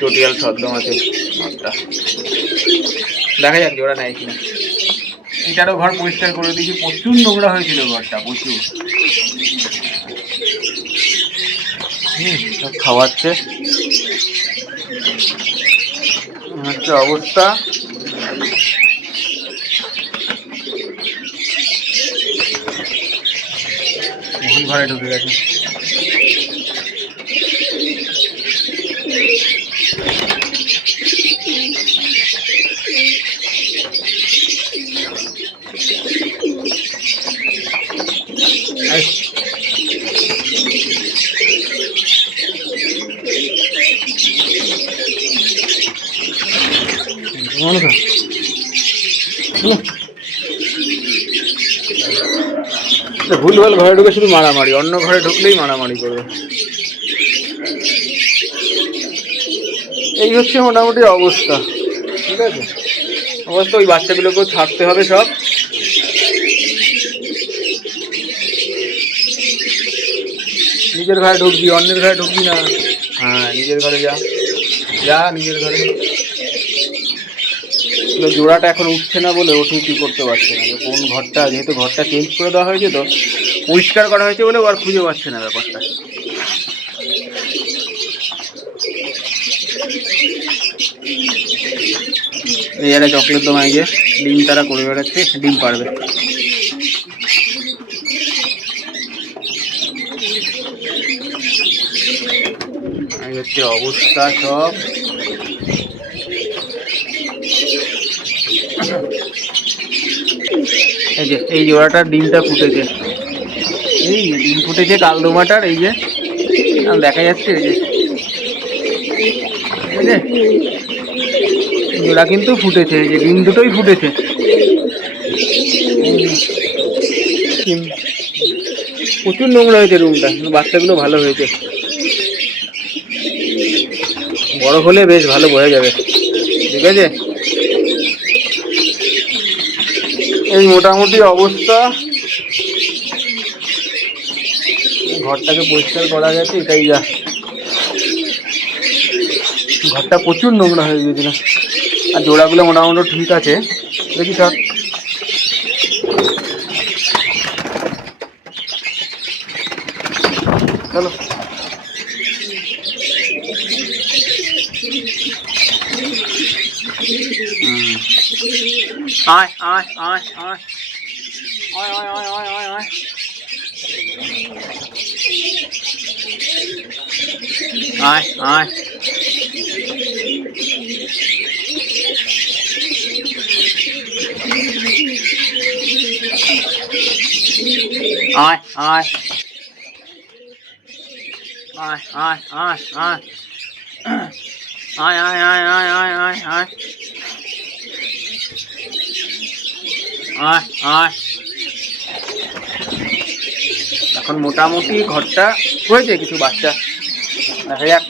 চটিয়াল সদ্দম আছে ঘরটা। দেখা যাক জোড়া নেয় কিনা। এটারও ঘর পরিষ্কার করে দিয়েছি, প্রচুর নোংরা হয়েছিল ঘরটা, প্রচুর। সব খাওয়াচ্ছে, হচ্ছে অবস্থা। মোহন ঘরে ঢুকে গেছে। ভুলভাল ঘরে ঢুকে শুধু মারামারি, অন্য ঘরে ঢুকলেই মারামারি করবে। এই হচ্ছে মোটামুটি অবস্থা, ঠিক আছে। অবস্থা ওই বাচ্চাগুলোকেও ছাড়তে হবে সব। নিজের ঘরে ঢুকবি, অন্যের ঘরে ঢুকবি না। হ্যাঁ, নিজের ঘরে যা, যা নিজের ঘরে। জোড়াটা এখন উঠছে না বলে ও ঠিক করতে পারছে না কোন ঘরটা, যেহেতু ঘরটা চেঞ্জ করে দেওয়া হয়েছে, তো পরিষ্কার করা হয়েছে বলে ও আর খুঁজে পাচ্ছে না ব্যাপারটা। এই একটা চকলেট দোমায় যে ডিম তারা করে বেড়াচ্ছে, ডিম পারবে। এই হচ্ছে অবস্থা সব। এই যে এই জোড়াটার ডিমটা ফুটেছে, এই ডিম ফুটেছে কালদোমাটার, এই যে দেখা যাচ্ছে, এই যে জোড়া কিন্তু ফুটেছে, এই যে ডিম দুটোই ফুটেছে। প্রচুর নোংরা হয়েছে রুমটা, বাচ্চাগুলো ভালো হয়েছে। বড় হলে বেশ ভালো বোঝা যাবে, ঠিক আছে। এই মোটামুটি অবস্থা। ঘরটাকে পরিষ্কার করা গেছে, এটাই যা। ঘরটা প্রচুর নোংরা হয়ে গিয়েছিল। আর জোড়াগুলো মোটামুটি ঠিক আছে, দেখি সব। চলো আয় আয় আয় আয় আয় আয় আয় আয় আয় আয়। আয় আয় আয় আয় আয় আয় আয় আয় আয় আয় আয় আয় আয় আয় আয় আয় আয়। এখন মোটামুটি ঘরটা হয়েছে, কিছু বাচ্চা দেখা যাক।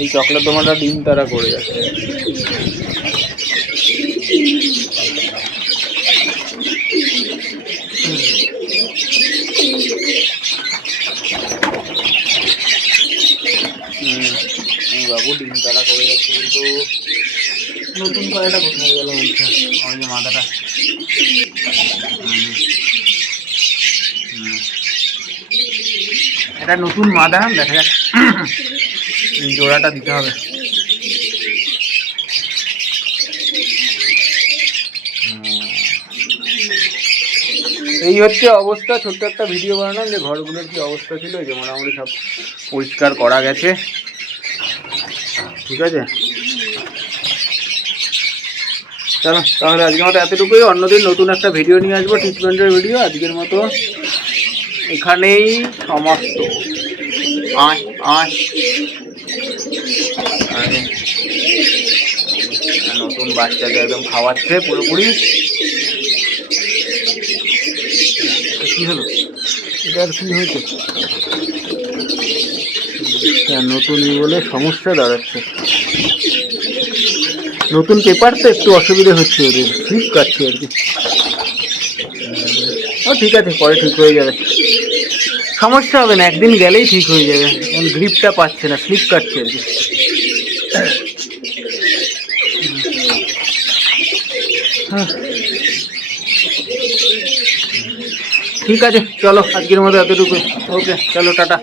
এই চকলেট দোমাটা ডিম তারা করে যাচ্ছে। বাবু ডিম তারা করে যাচ্ছে, কিন্তু নতুন পায়রাটা কোথায় গেল বলছে, ওই যে মাথাটা। এটা নতুন মাদা, দেখা যাক। জোড়াটা দিতে হবে। এই হচ্ছে অবস্থা। ছোট্ট একটা ভিডিও বানালাম যে ঘরগুলোর কি অবস্থা ছিল, যে মোটামুটি সব পরিষ্কার করা গেছে, ঠিক আছে। চলো তাহলে আজকের মতো এতটুকুই। অন্যদিন নতুন একটা ভিডিও নিয়ে আসবো, ট্রিটমেন্টের ভিডিও। আজকের মতো এখানেই সমাপ্ত। আয় আয়, নতুন বাচ্চাকে একদম খাওয়াচ্ছে পুরোপুরি। কি হলো, এটা আর কি হয়েছে? আর নতুন বলে সমস্যা দাঁড়াচ্ছে। নতুন পেপার তো একটু অসুবিধা হচ্ছে, ওদের স্লিপ কাটছে আর কি। ও ঠিক আছে, পরে ঠিক হয়ে যাবে, সমস্যা হবে না, একদিন গেলেই ঠিক হয়ে যাবে। গ্রিপটা পাচ্ছে না, স্লিপ কাটছে আর কি। ঠিক আছে, চলো আজকের মতো এতটুকু। ওকে, চলো টাটা।